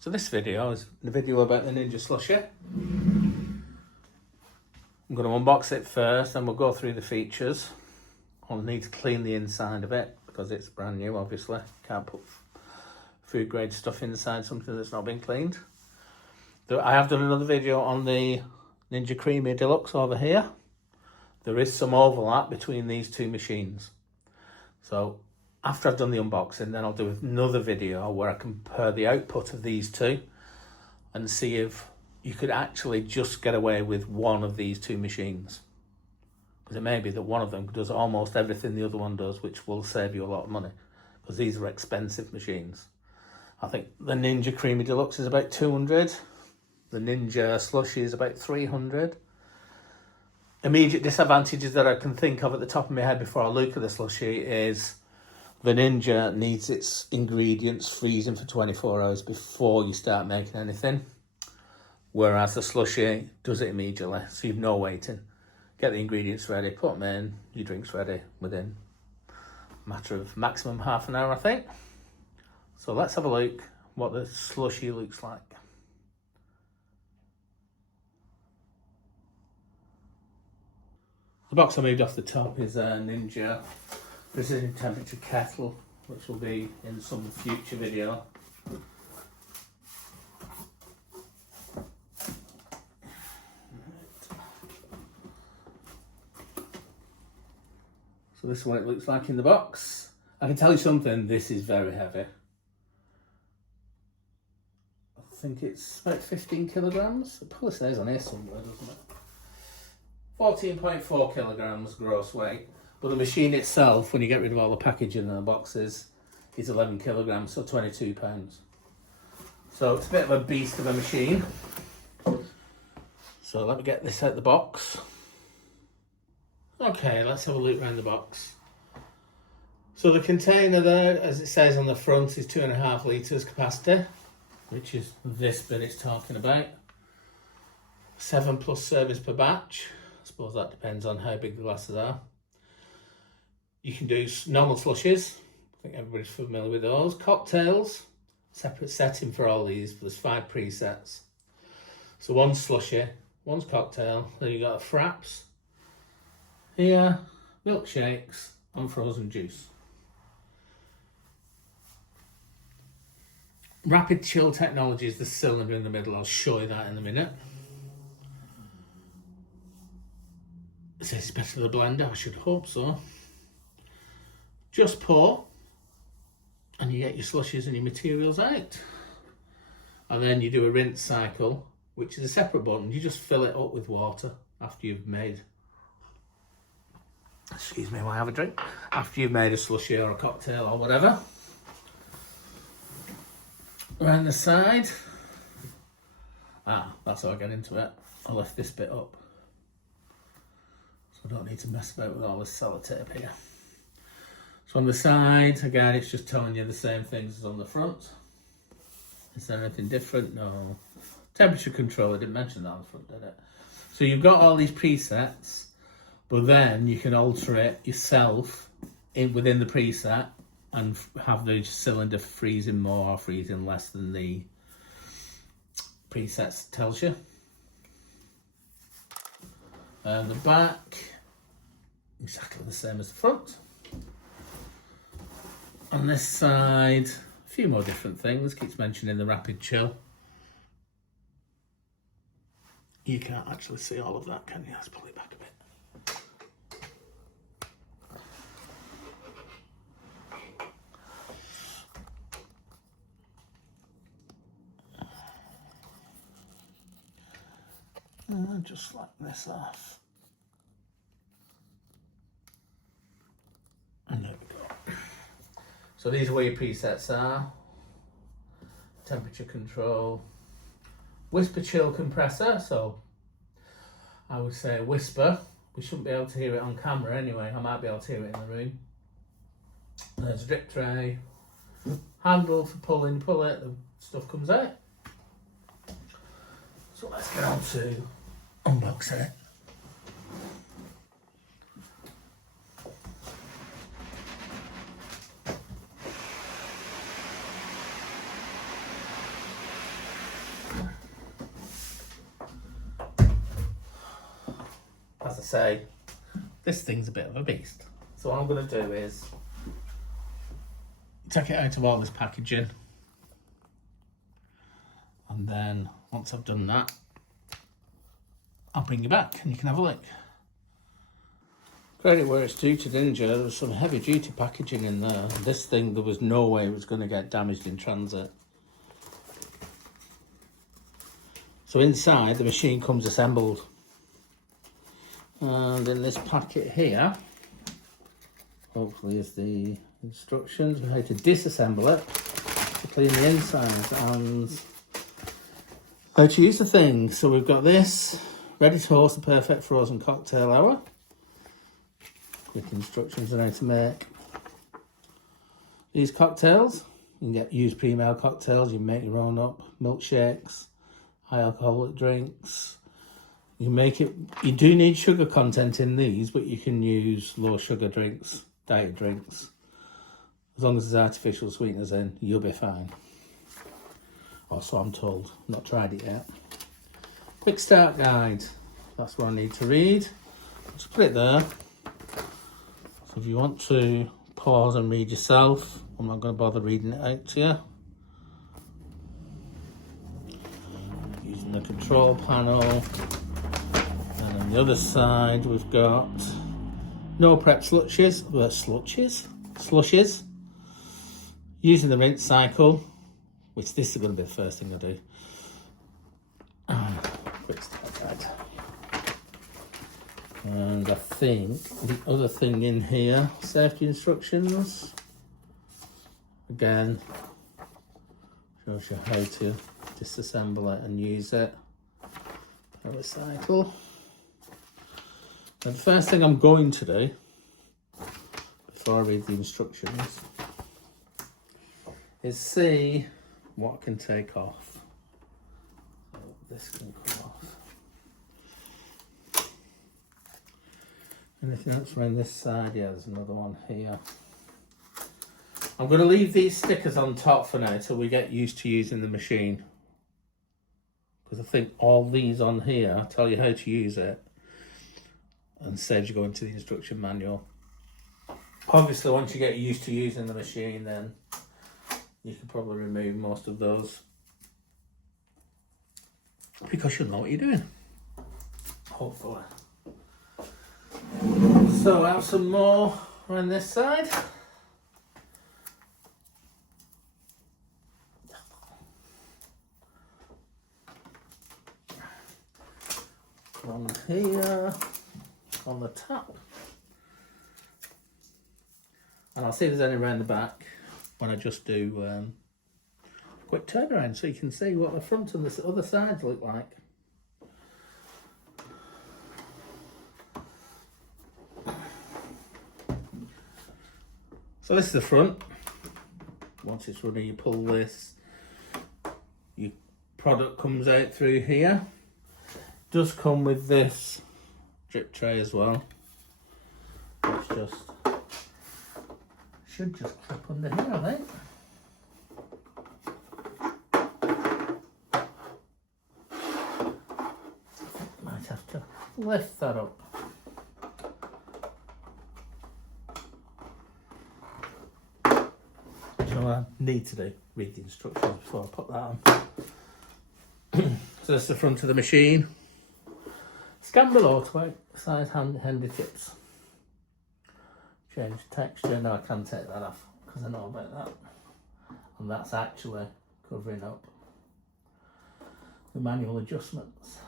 So this video is the video about the Ninja Slushi. I'm going to unbox it first and we'll go through the features. I'll need to clean the inside of it because it's brand new, obviously. Can't put food grade stuff inside something that's not been cleaned. I have done another video on the Ninja Creamy Deluxe over here. There is some overlap between these two machines. So after I've done the unboxing, then I'll do another video where I compare the output of these two and see if you could actually just get away with one of these two machines. Because it may be that one of them does almost everything the other one does, which will save you a lot of money, because these are expensive machines. I think the Ninja Creamy Deluxe is about 200. The Ninja Slushi is about 300. Immediate disadvantages that I can think of at the top of my head before I look at the Slushi is the Ninja needs its ingredients freezing for 24 hours before you start making anything. Whereas the Slushi does it immediately, so you've no waiting. Get the ingredients ready, put them in, your drink's ready within a matter of maximum half an hour, I think. So let's have a look what the Slushi looks like. The box I moved off the top is a Ninja precision temperature kettle, which will be in some future video. So this is what it looks like in the box. I can tell you something, this is very heavy. I think it's about 15 kilograms. It probably says on here somewhere, doesn't it? 14.4 kilograms gross weight. But the machine itself, when you get rid of all the packaging and the boxes, is 11 kilograms, so 22 pounds. So it's a bit of a beast of a machine. So let me get this out of the box. Okay, let's have a look around the box. So the container there, as it says on the front, is 2.5 litres capacity, which is this bit it's talking about. 7+ servings per batch. I suppose that depends on how big the glasses are. You can do normal slushies. I think everybody's familiar with those. Cocktails, separate setting for all these. There's 5 presets. So one's slushy, one's cocktail. Then you got fraps. Here, milkshakes, and frozen juice. Rapid chill technology is the cylinder in the middle. I'll show you that in a minute. It says it's better than the blender. I should hope so. Just pour, and you get your slushies and your materials out. And then you do a rinse cycle, which is a separate button. You just fill it up with water after you've made, excuse me while I have a drink, after you've made a slushie or a cocktail or whatever. Around the side, that's how I get into it. I lift this bit up, so I don't need to mess about with all this sellotape here. So on the side, again, it's just telling you the same things as on the front. Is there anything different? No. Temperature control, I didn't mention that on the front, did it? So you've got all these presets, but then you can alter it yourself within the preset and have the cylinder freezing more or freezing less than the presets tells you. And the back, exactly the same as the front. On this side, a few more different things. Keeps mentioning the rapid chill. You can't actually see all of that, can you? Let's pull it back a bit. And just like this off. And there we go. So these are where your presets are. Temperature control. Whisper chill compressor, so I would say whisper. We shouldn't be able to hear it on camera anyway. I might be able to hear it in the room. There's a drip tray. Handle for pulling, pull it, the stuff comes out. So let's get on to unboxing it. say, this thing's a bit of a beast. So what I'm going to do is take it out of all this packaging, and then once I've done that, I'll bring you back and you can have a look. Credit where it's due to Ninja, there was some heavy duty packaging in there. This thing, there was no way it was going to get damaged in transit. So inside, the machine comes assembled. And in this packet here, hopefully is the instructions on how to disassemble it, to clean the inside, and how to use the thing. So we've got this, ready to host the perfect frozen cocktail hour. With instructions on how to make these cocktails. You can use pre-made cocktails, you can make your own up, milkshakes, high alcoholic drinks. You can make it, you do need sugar content in these, but you can use low sugar drinks, diet drinks. As long as there's artificial sweeteners in, you'll be fine. Or so I'm told, not tried it yet. Quick start guide, that's what I need to read. Just put it there. So if you want to pause and read yourself, I'm not going to bother reading it out to you. Using the control panel. And on the other side we've got no prep slushes. Using the rinse cycle, which this is going to be the first thing I do. Quick start guide. And I think the other thing in here, safety instructions, again, shows you how to disassemble it and use it. Power cycle. And the first thing I'm going to do, before I read the instructions, is see what I can take off. So this can come off. Anything else around this side? Yeah, there's another one here. I'm going to leave these stickers on top for now till we get used to using the machine. Because I think all these on here tell you how to use it and saves you going to the instruction manual. Obviously, once you get used to using the machine, then you can probably remove most of those because you'll know what you're doing. Hopefully. So I have some more around this side. One here on the top. And I'll see if there's any around the back when I just do a quick turnaround so you can see what the front and the other sides look like. So this is the front. Once it's running, you pull this. Your product comes out through here. Does come with this drip tray as well. It's just should just clip under here, I think. Might have to lift that up. I need to do read the instructions before I put that on. So that's the front of the machine. Scan below to size handy tips. Change texture. No, I can take that off because I know about that. And that's actually covering up the manual adjustments.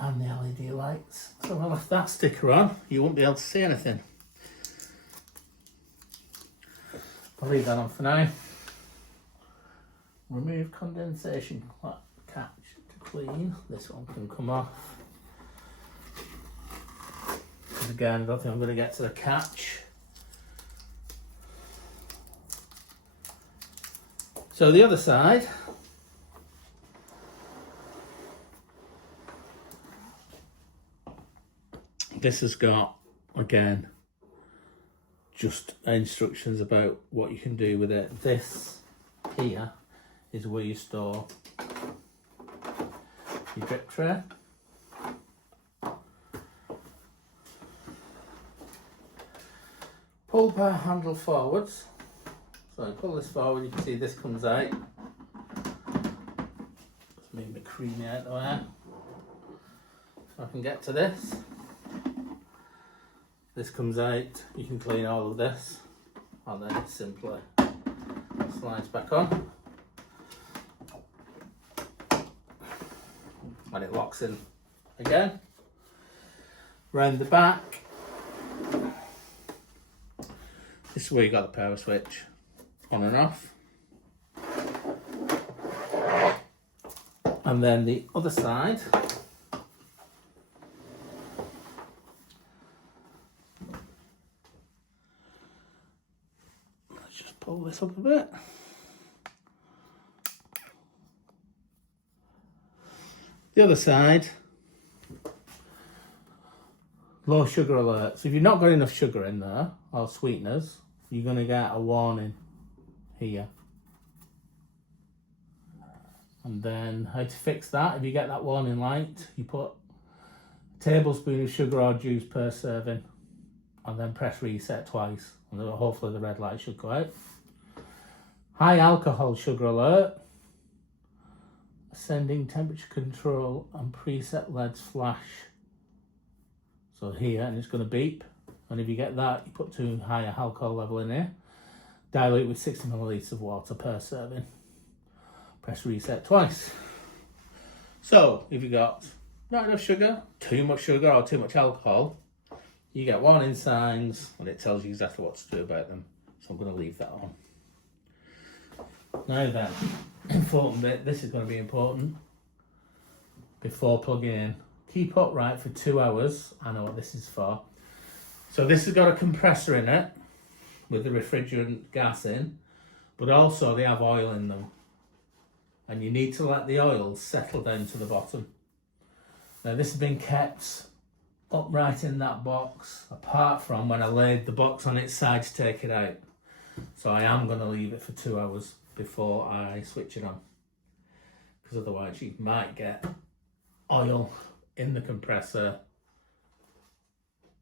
And the LED lights. So I'll have that sticker on, you won't be able to see anything. I'll leave that on for now. Remove condensation catch to clean. This one can come off. Because again, I don't think I'm going to get to the catch. So the other side. This has got, again, just instructions about what you can do with it. This here is where you store your drip tray. Pull bar handle forwards. So I pull this forward, you can see this comes out. Let's move the creamy out of the way. So I can get to this. This comes out, you can clean all of this, and then it simply slides back on. And it locks in again. Round the back, this is where you got the power switch on and off. And then the other side, let's just pull this up a bit. The other side, low sugar alert. So if you've not got enough sugar in there, or sweeteners, you're going to get a warning here. And then how to fix that, if you get that warning light, you put a tablespoon of sugar or juice per serving, and then press reset twice, and then hopefully the red light should go out. High alcohol sugar alert. Ascending temperature control and preset LEDs flash. So here, and it's going to beep. And if you get that, you put too high a alcohol level in here. Dilute with 60 millilitres of water per serving. Press reset twice. So if you got not enough sugar, too much sugar, or too much alcohol, you get warning signs, and it tells you exactly what to do about them. So I'm going to leave that on. Now then, important bit, this is going to be important before plugging in. Keep upright for 2 hours. I know what this is for. So this has got a compressor in it with the refrigerant gas in, but also they have oil in them. And you need to let the oil settle down to the bottom. Now this has been kept upright in that box, apart from when I laid the box on its side to take it out. So I am going to leave it for 2 hours before I switch it on, because otherwise you might get oil in the compressor.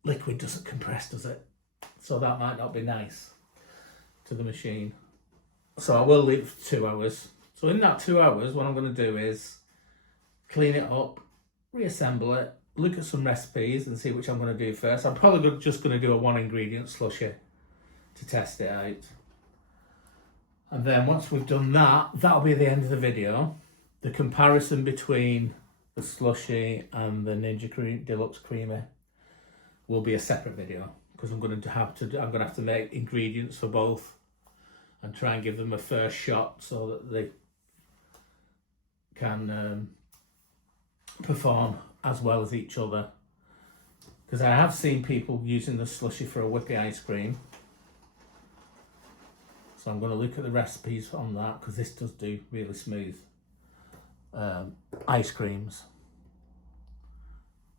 Liquid doesn't compress, does it? So that might not be nice to the machine. So I will leave it for 2 hours. So in that 2 hours, what I'm going to do is clean it up, reassemble it, look at some recipes and see which I'm going to do first. I'm probably just going to do a 1 ingredient slushy to test it out. And then once we've done that, that'll be the end of the video. The comparison between the slushy and the Ninja Deluxe Creamy will be a separate video, because I'm going to have to make ingredients for both and try and give them a first shot so that they can perform as well as each other. Because I have seen people using the slushy for a whippy ice cream. So I'm going to look at the recipes on that, because this does do really smooth ice creams.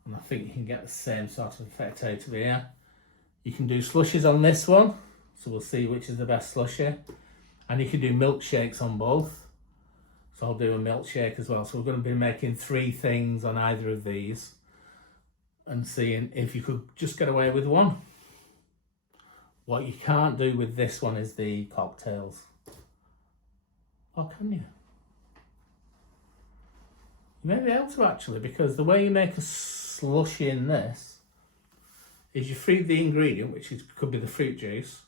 And I think you can get the same sort of effect out of here. You can do slushies on this one, so we'll see which is the best slushy. And you can do milkshakes on both. So I'll do a milkshake as well. So we're going to be making 3 things on either of these and seeing if you could just get away with one. What you can't do with this one is the cocktails. Or can you? You may be able to, actually, because the way you make a slushy in this is you freeze the ingredient, which could be the fruit juice,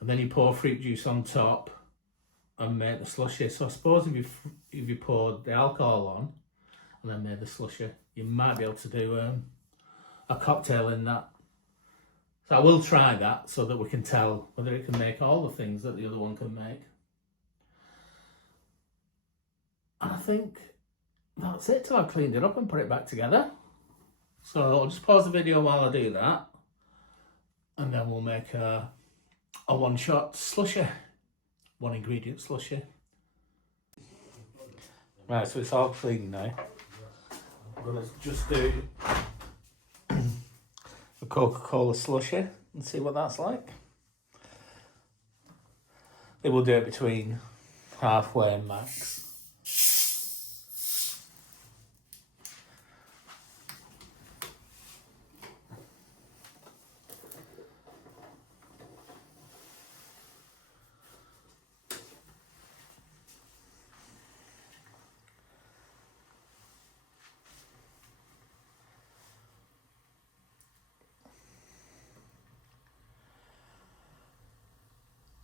and then you pour fruit juice on top and make the slushy. So I suppose if you poured the alcohol on and then made the slushy, you might be able to do a cocktail in that. So I will try that so that we can tell whether it can make all the things that the other one can make. And I think that's it till I've cleaned it up and put it back together. So I'll just pause the video while I do that, and then we'll make a one-shot slushy, 1 ingredient slushy. Right, so it's all clean now. I'm going to just do a Coca-Cola slushy and see what that's like. It will do it between halfway and max.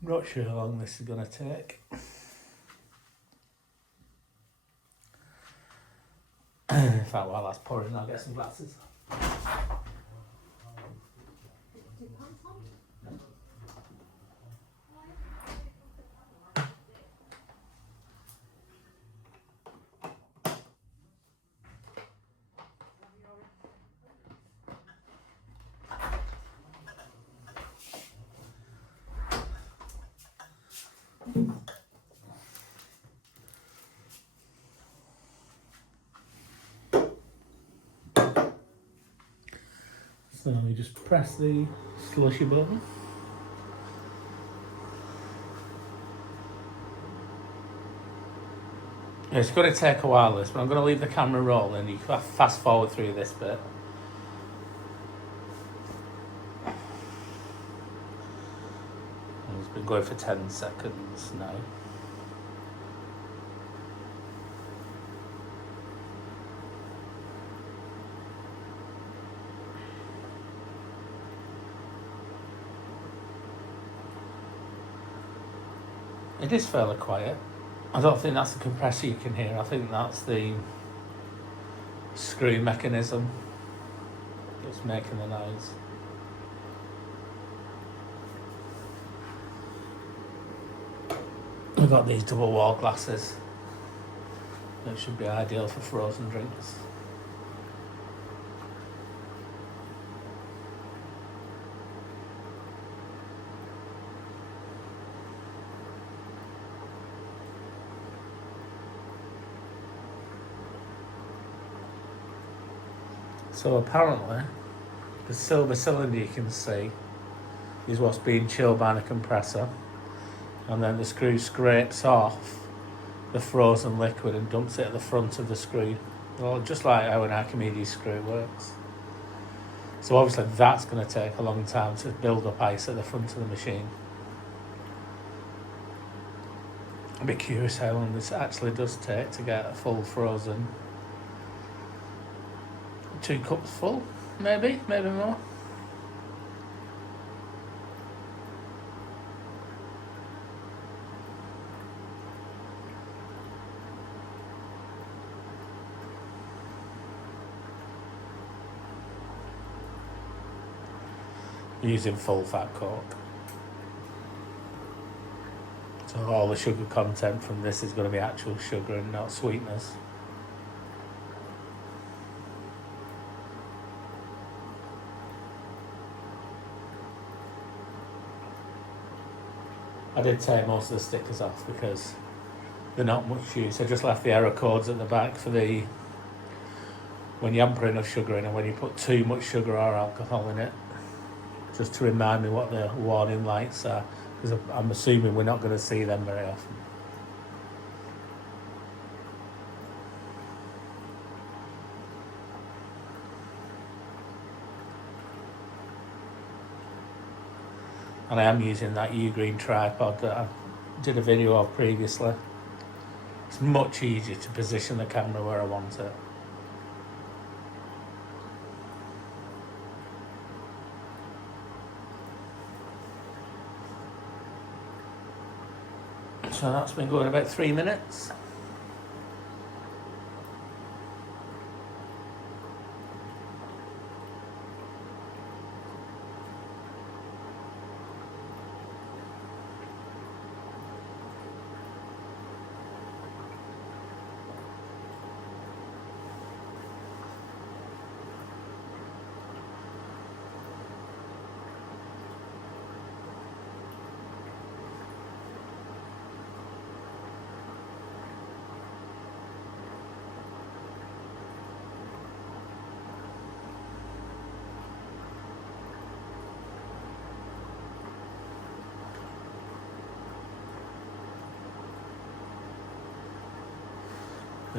I'm not sure how long this is going to take. In fact, while that's pouring, I'll get some glasses. So we just press the slushy button. It's going to take a while this, but I'm going to leave the camera rolling. You can fast forward through this bit. It's been going for 10 seconds now. It is fairly quiet. I don't think that's the compressor you can hear. I think that's the screw mechanism that's making the noise. We've got these double wall glasses. That should be ideal for frozen drinks. So apparently, the silver cylinder you can see is what's being chilled by the compressor, and then the screw scrapes off the frozen liquid and dumps it at the front of the screw. Well, just like how an Archimedes screw works. So obviously that's going to take a long time to build up ice at the front of the machine. I'd be curious how long this actually does take to get a full frozen. 2 cups full, maybe more. Using full fat Coke. So all the sugar content from this is going to be actual sugar and not sweeteners. I did take most of the stickers off because they're not much use. I just left the error codes at the back for the when you haven't put enough sugar in and when you put too much sugar or alcohol in it, just to remind me what the warning lights are, because I'm assuming we're not going to see them very often. And I am using that U-Green tripod that I did a video of previously. It's much easier to position the camera where I want it. So that's been going about 3 minutes.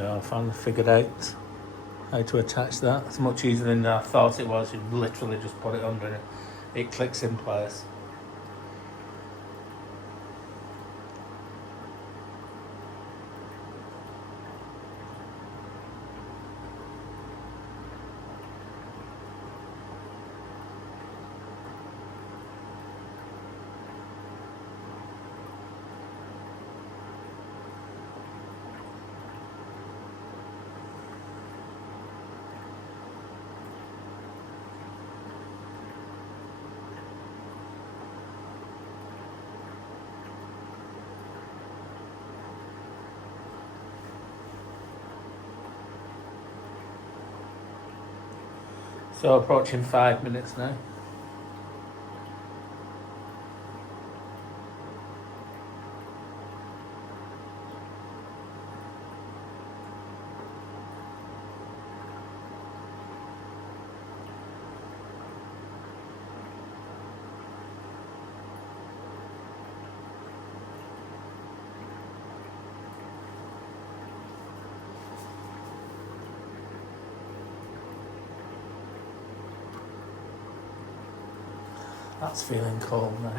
Yeah, I finally figured out how to attach that. It's much easier than I thought it was. You literally just put it under and it clicks in place. So approaching 5 minutes now. That's feeling cold now.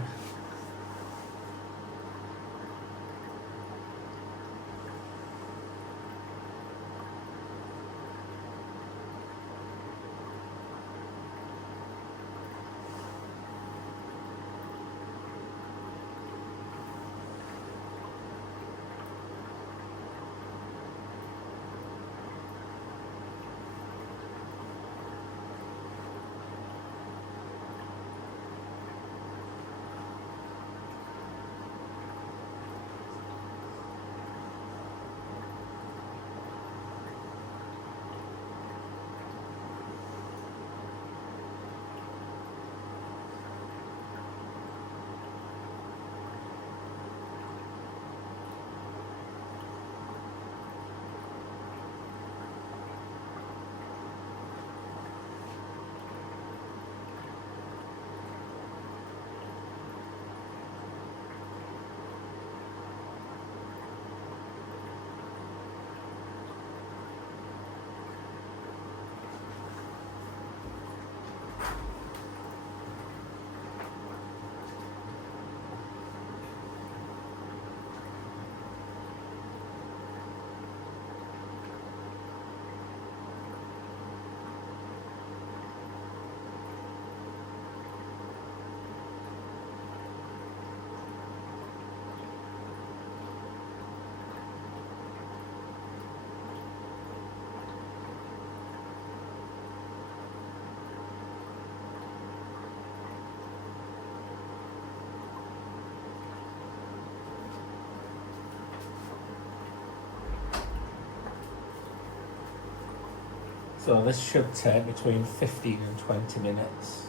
So this should take between 15 and 20 minutes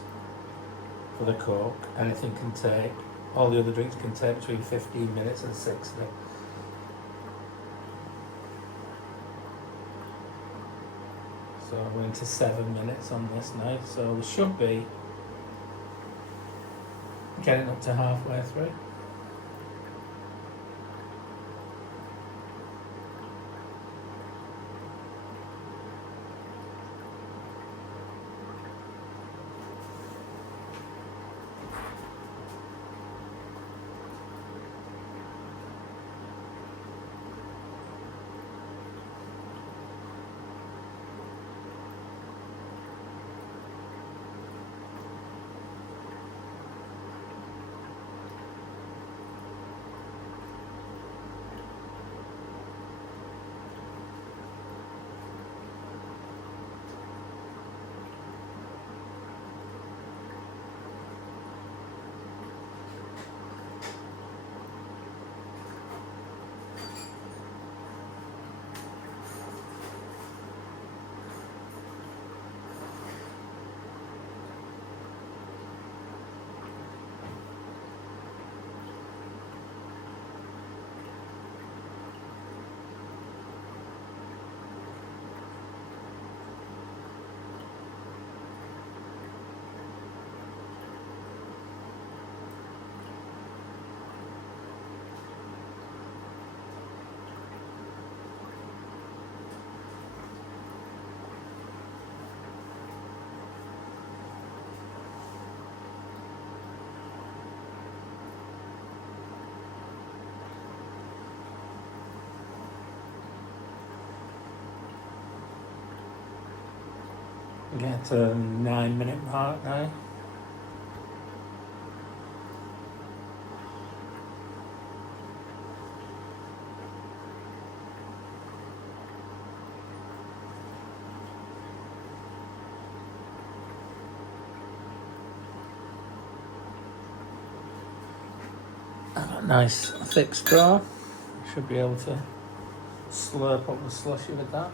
for the Coke. Anything can take, all the other drinks can take between 15 minutes and 60. So we're into 7 minutes on this now. So we should be getting up to halfway through. get to a 9-minute mark now. I've got a nice thick straw. Should be able to slurp up the slushy with that.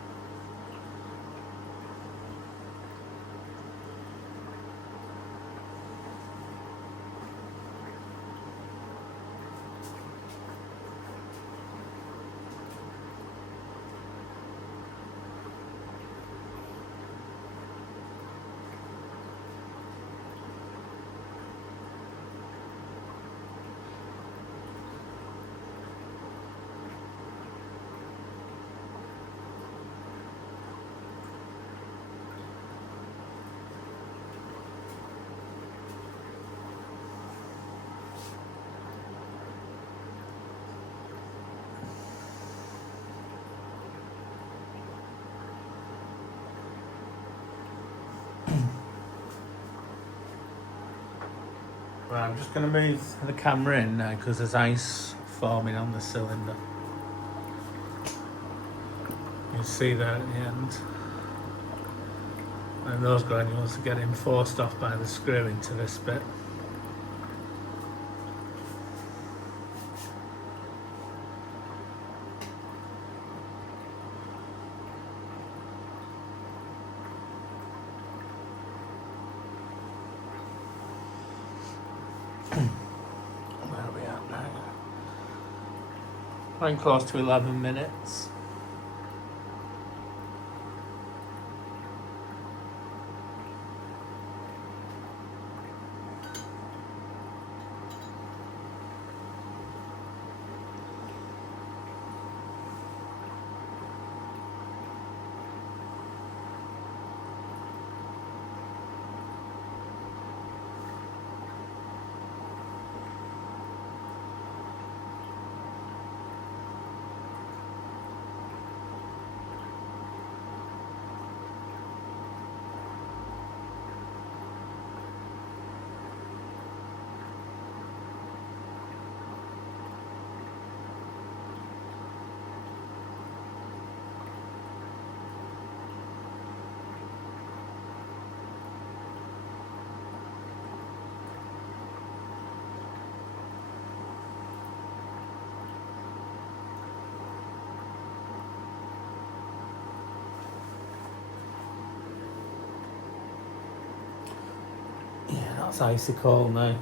Right, I'm just going to move the camera in now because there's ice forming on the cylinder. You see that at the end. And those granules are getting forced off by the screw into this bit. Where are we at now? I'm close to 11 minutes. Yeah, that's icy cold now.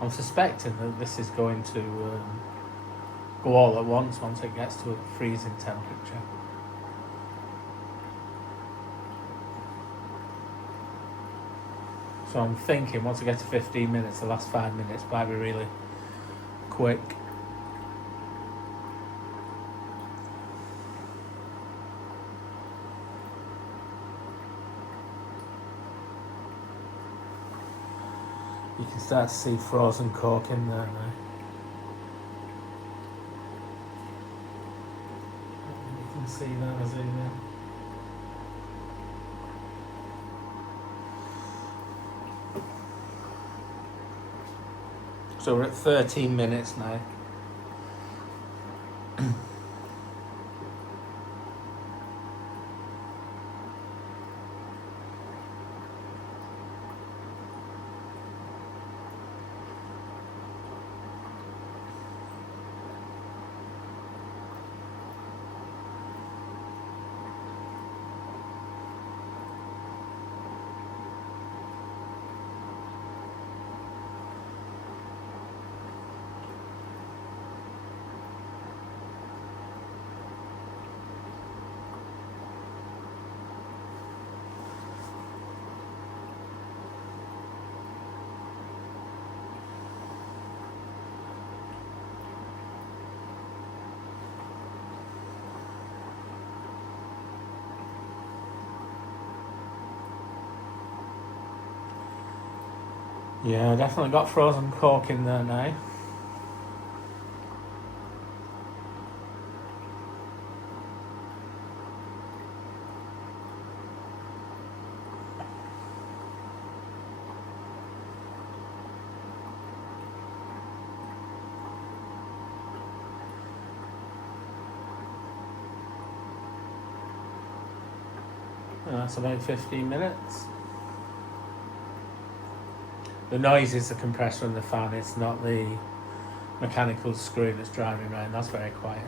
I'm suspecting that this is going to go all at once it gets to a freezing temperature. So I'm thinking once I get to 15 minutes, the last 5 minutes might be really quick. You can start to see frozen cork in there now. You can see that as in there. So we're at 13 minutes now. Yeah, definitely got frozen cork in there now. And that's about 15 minutes. The noise is the compressor and the fan, it's not the mechanical screw that's driving around. That's very quiet.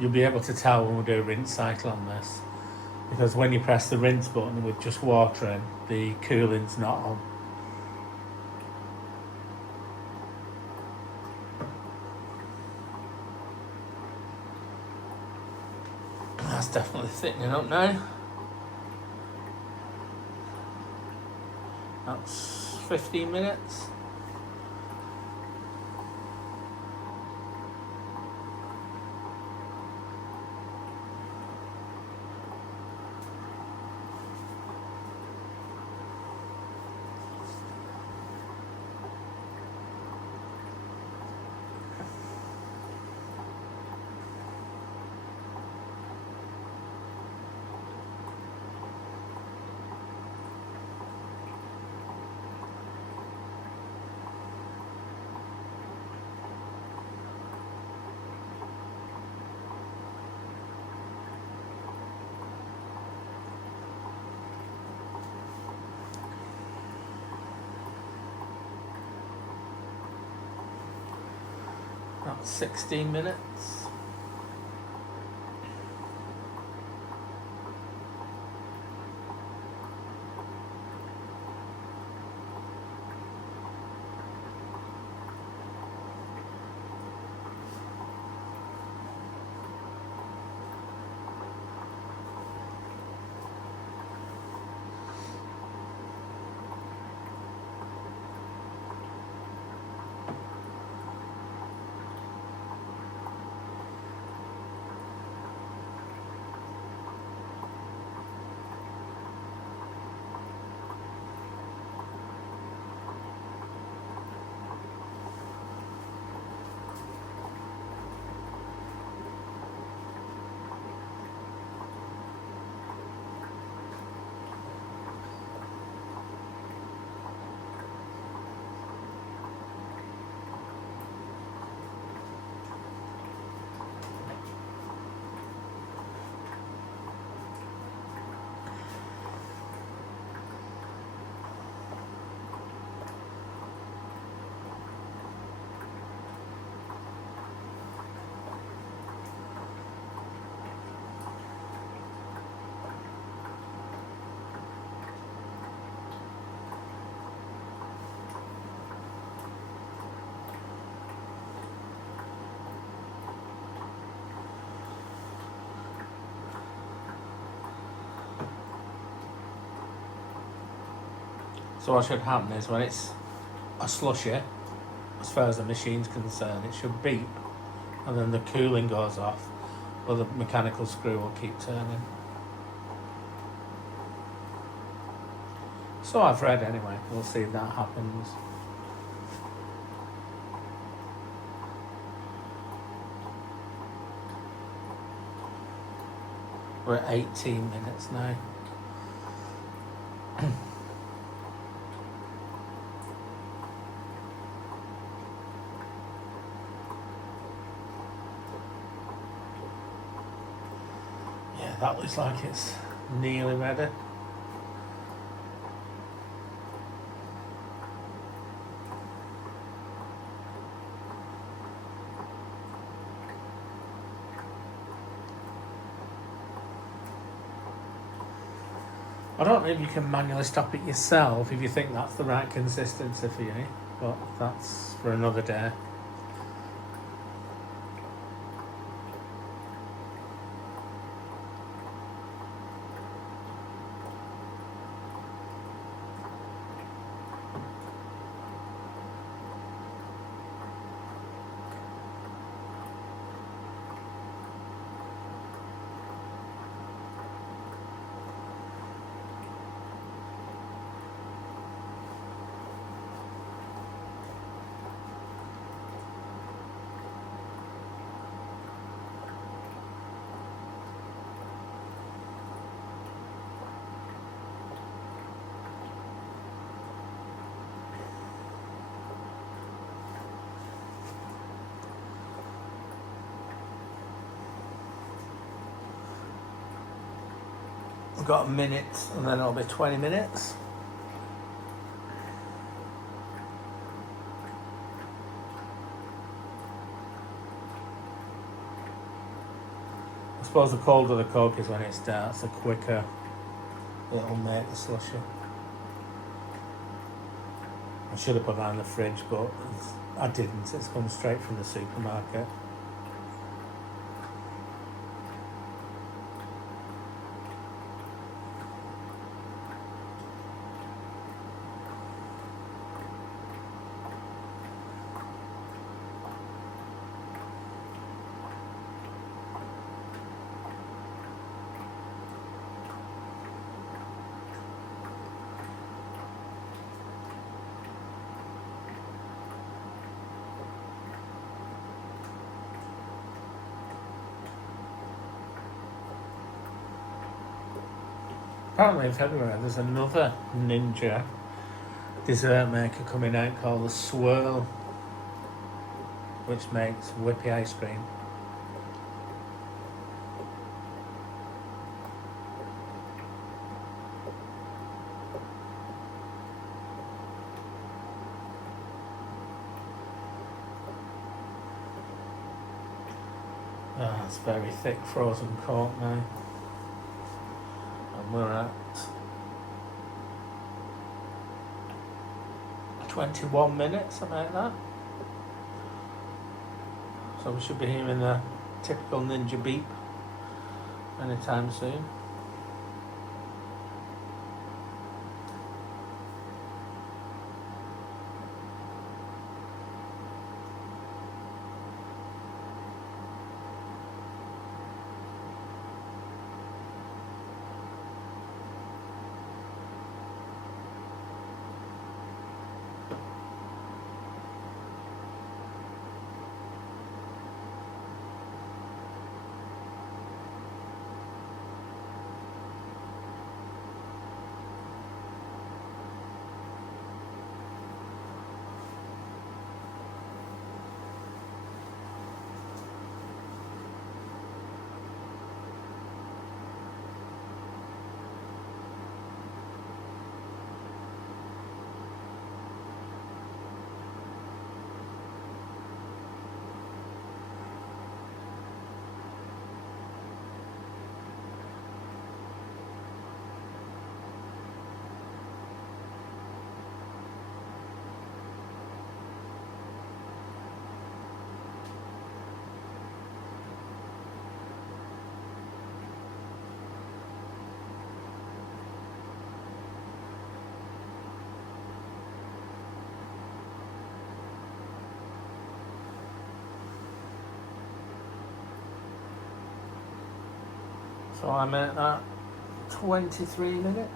You'll be able to tell when we do a rinse cycle on this, because when you press the rinse button with just water in, the cooling's not on. That's definitely thickening up now. That's 15 minutes. That's 16 minutes. So what should happen is when it's a slushy, as far as the machine's concerned, it should beep and then the cooling goes off, but the mechanical screw will keep turning. So I've read anyway, we'll see if that happens. We're at 18 minutes now. Yeah, that looks like it's nearly ready. I don't know if you can manually stop it yourself if you think that's the right consistency for you, but that's for another day. We've got a minute and then it'll be 20 minutes. I suppose the colder the Coke is when it starts, the quicker it'll make the slushy. I should have put that in the fridge, but I didn't. It's come straight from the supermarket. Apparently in February there's another Ninja dessert maker coming out called the Swirl, which makes whippy ice cream. Ah, it's very thick frozen Coke now. And we're at 21 minutes, something like that. So we should be hearing the typical Ninja beep anytime soon. So I'm at 23 minutes.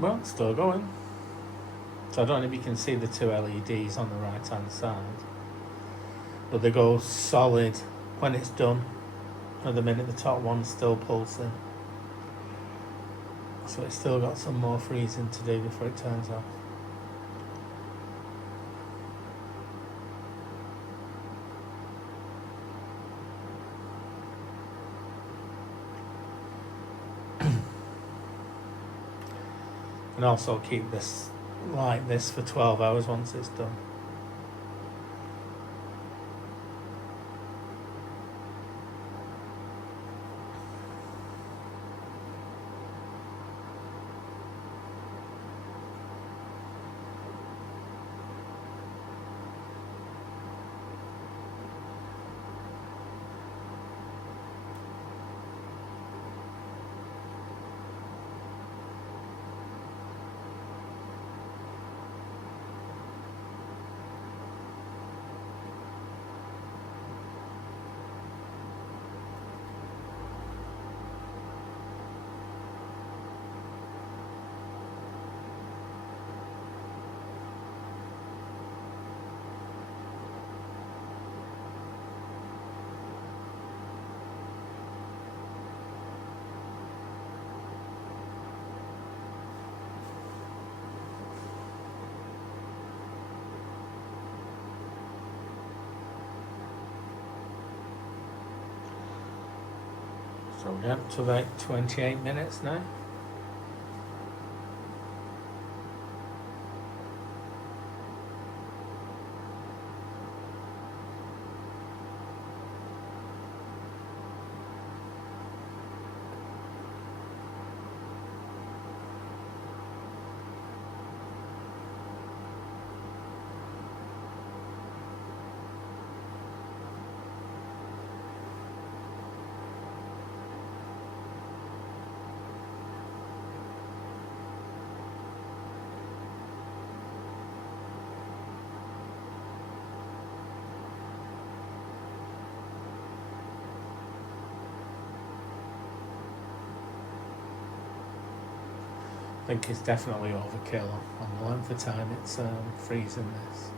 Well, it's still going. So I don't know if you can see the two LEDs on the right hand side, but they go solid when it's done. At the minute the top one's still pulsing, so it's still got some more freezing to do before it turns off. And also keep this like this for 12 hours once it's done. So we're up to about 28 minutes now. I think it's definitely overkill on the length of time it's freezing this.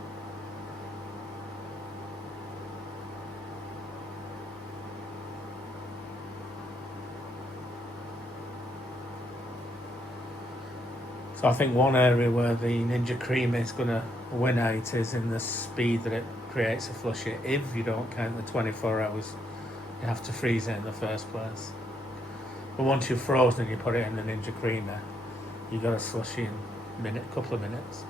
So I think one area where the Ninja Cream is going to win out is in the speed that it creates a Slushi. If you don't count the 24 hours you have to freeze it in the first place. But once you've frozen, you put it in the Ninja Creamer, you got a Slushi in a couple of minutes.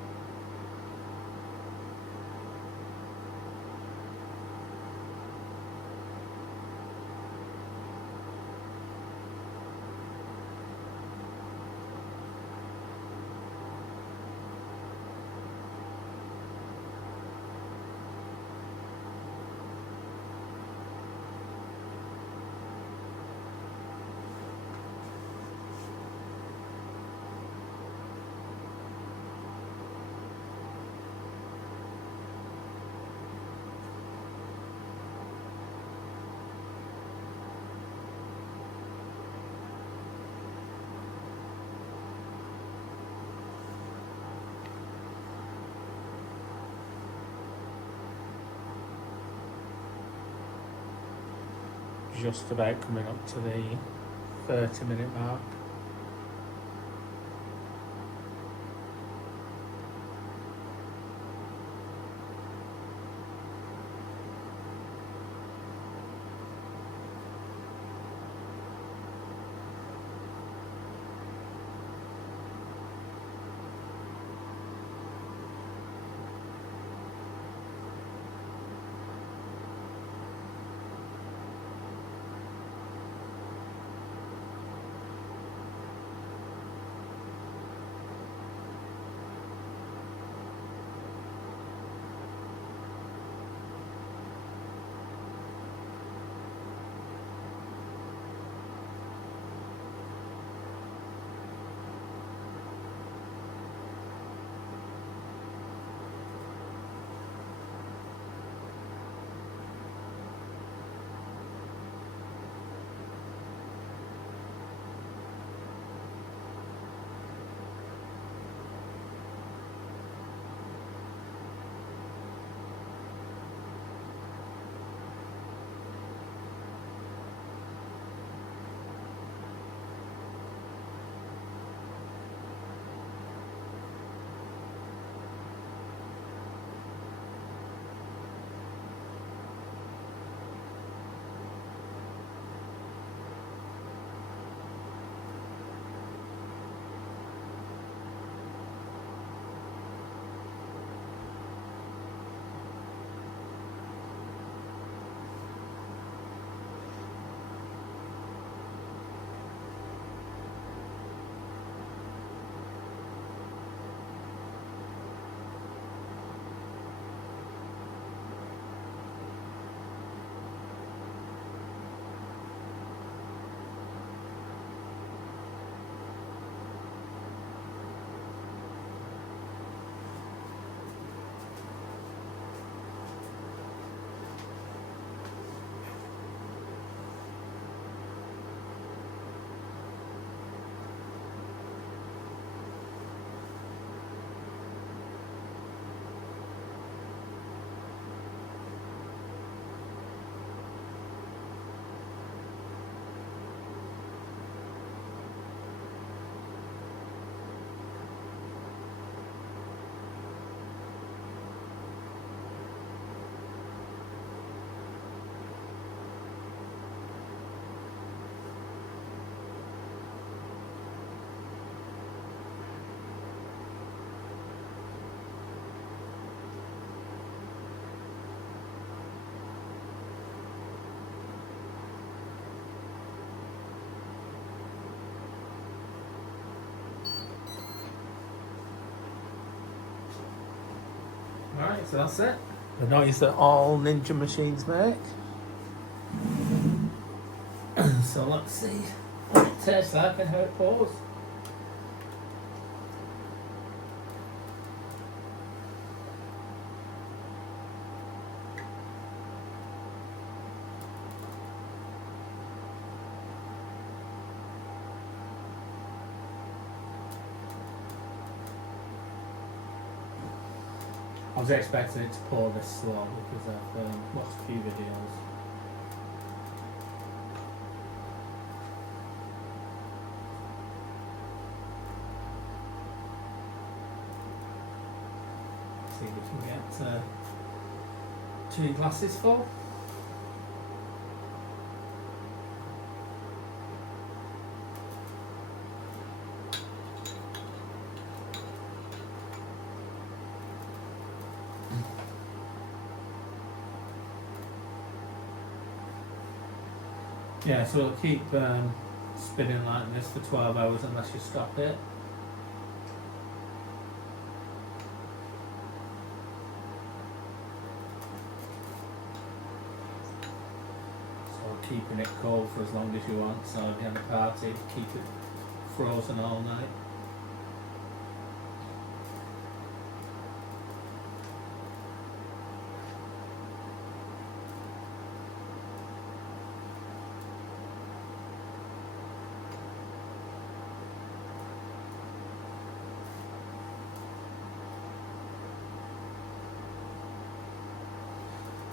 Just about coming up to the 30-minute mark. Right, so that's it. The noise that all Ninja machines make. So let's see what it tastes like and how it pours. I was expecting it to pour this slow because I've watched a few videos. See if we can get 2 glasses full. Yeah, so it'll keep spinning like this for 12 hours unless you stop it. So keeping it cold for as long as you want, so if you have a party, keep it frozen all night.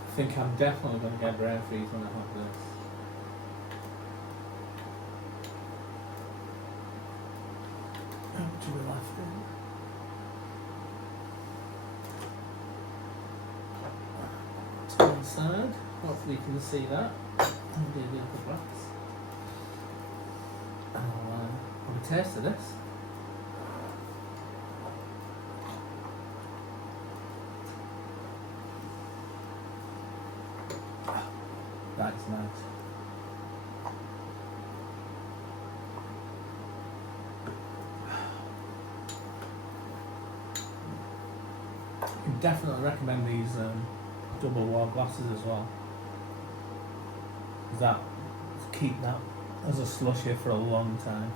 I think I'm definitely going to get brain freeze when I have this. To the left in. To one side. Hopefully you can see that. And do the other glass. I'll have a taste of this. That's nice. I can definitely recommend these double wall glasses as well. That keep that as a slushy for a long time.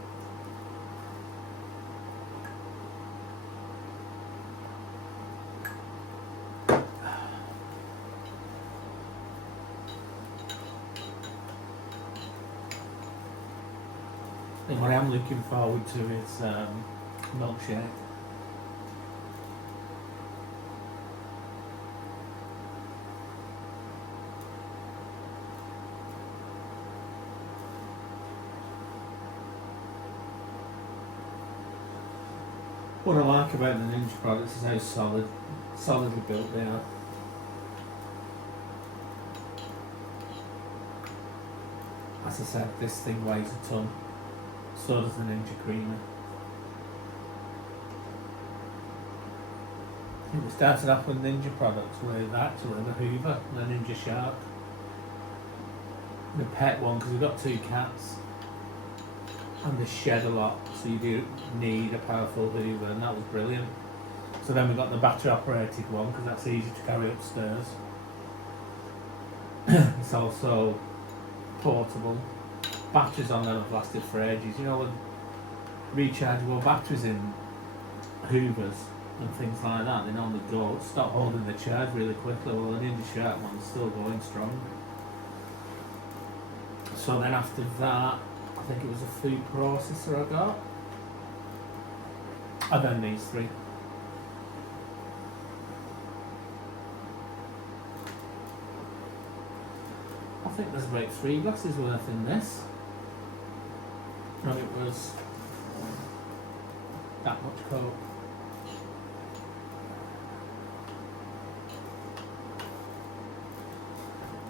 And what I'm looking forward to is milkshake. What I like about the Ninja products is how solidly built they are. As I said, this thing weighs a ton. So does the Ninja Creamer. I think we started off with Ninja products with actually the Hoover, the Ninja Shark. The pet one, because we've got 2 cats. And they shed a lot, so you do need a powerful Hoover, and that was brilliant. So then we got the battery operated one, because that's easy to carry upstairs. It's also portable. Batteries on them have lasted for ages. You know, with rechargeable batteries in Hoovers and things like that, they normally stop holding the charge really quickly. Well, the Ninja Shark one's still going strong. So then after that, I think it was a food processor I got. And then these 3. I think there's about 3 glasses worth in this. And it was that much Coke.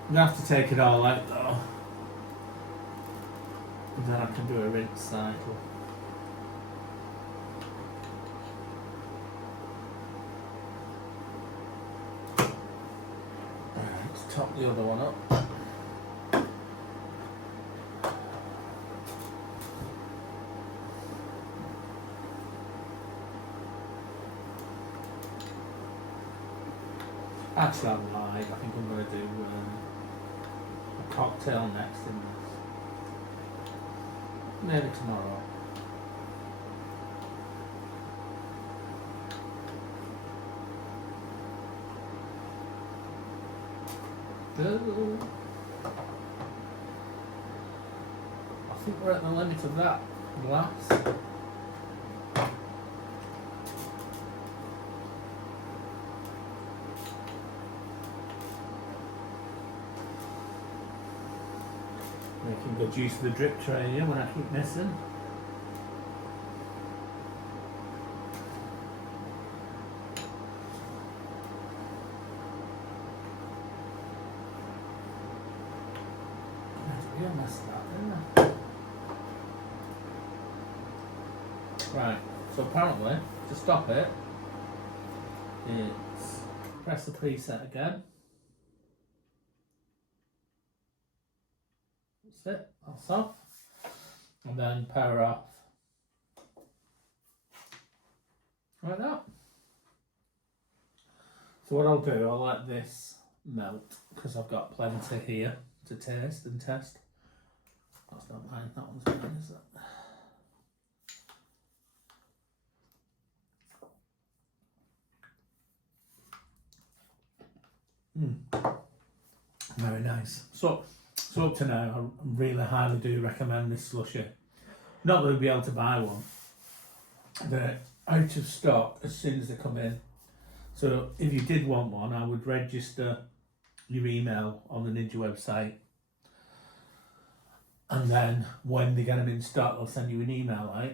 I'm going to have to take it all out though. And then I can do a rinse cycle. Let's top the other one up. Actually, I'm live. I think I'm going to do a cocktail next in this. Maybe tomorrow. I think we're at the limit of that glass. Making good use of the drip tray here when I keep missing. Yeah, mess that, didn't I? Right, so apparently, to stop it, it's press the preset again. That's it, that's off. And then power off. Like that. So what I'll do, I'll let this melt, because I've got plenty here to taste and test. That's not mine, that one's mine, is it? Very nice. So up to now, I really highly do recommend this slushie. Not that we'll be able to buy one. They're out of stock as soon as they come in. So if you did want one, I would register your email on the Ninja website. And then when they get them in stock, they'll send you an email out.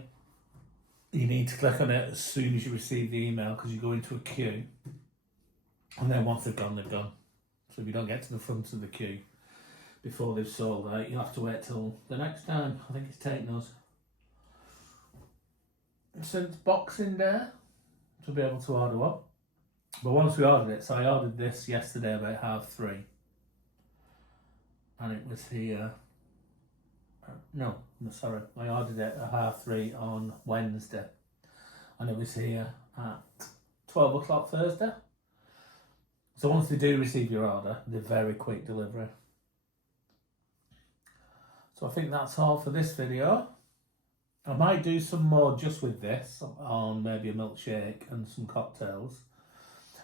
You need to click on it as soon as you receive the email, because you go into a queue. And then once they've gone, they've gone. So if you don't get to the front of the queue before they've sold out, you'll have to wait till the next time. I think it's taken us since Boxing Day to be able to order one. But once we ordered it, so I ordered this yesterday about 3:30. And it was here, no, sorry, I ordered it at 3:30 on Wednesday. And it was here at 12 o'clock Thursday. So once they do receive your order, they're very quick delivery. So I think that's all for this video. I might do some more just with this on maybe a milkshake and some cocktails.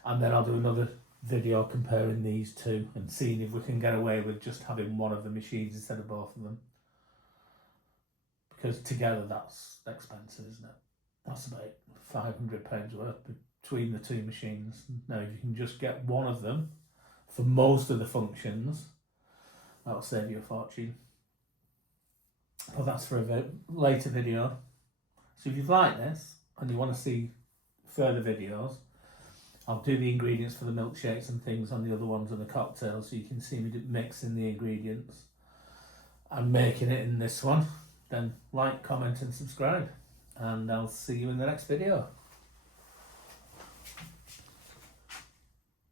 And then I'll do another video comparing these two and seeing if we can get away with just having one of the machines instead of both of them. Because together that's expensive, isn't it? That's about £500 worth between the two machines. Now if you can just get one of them for most of the functions, that'll save you a fortune. But that's for a later video. So if you've liked this and you want to see further videos, I'll do the ingredients for the milkshakes and things on the other ones and the cocktails, so you can see me mixing the ingredients and making it in this one. Then like, comment and subscribe, and I'll see you in the next video.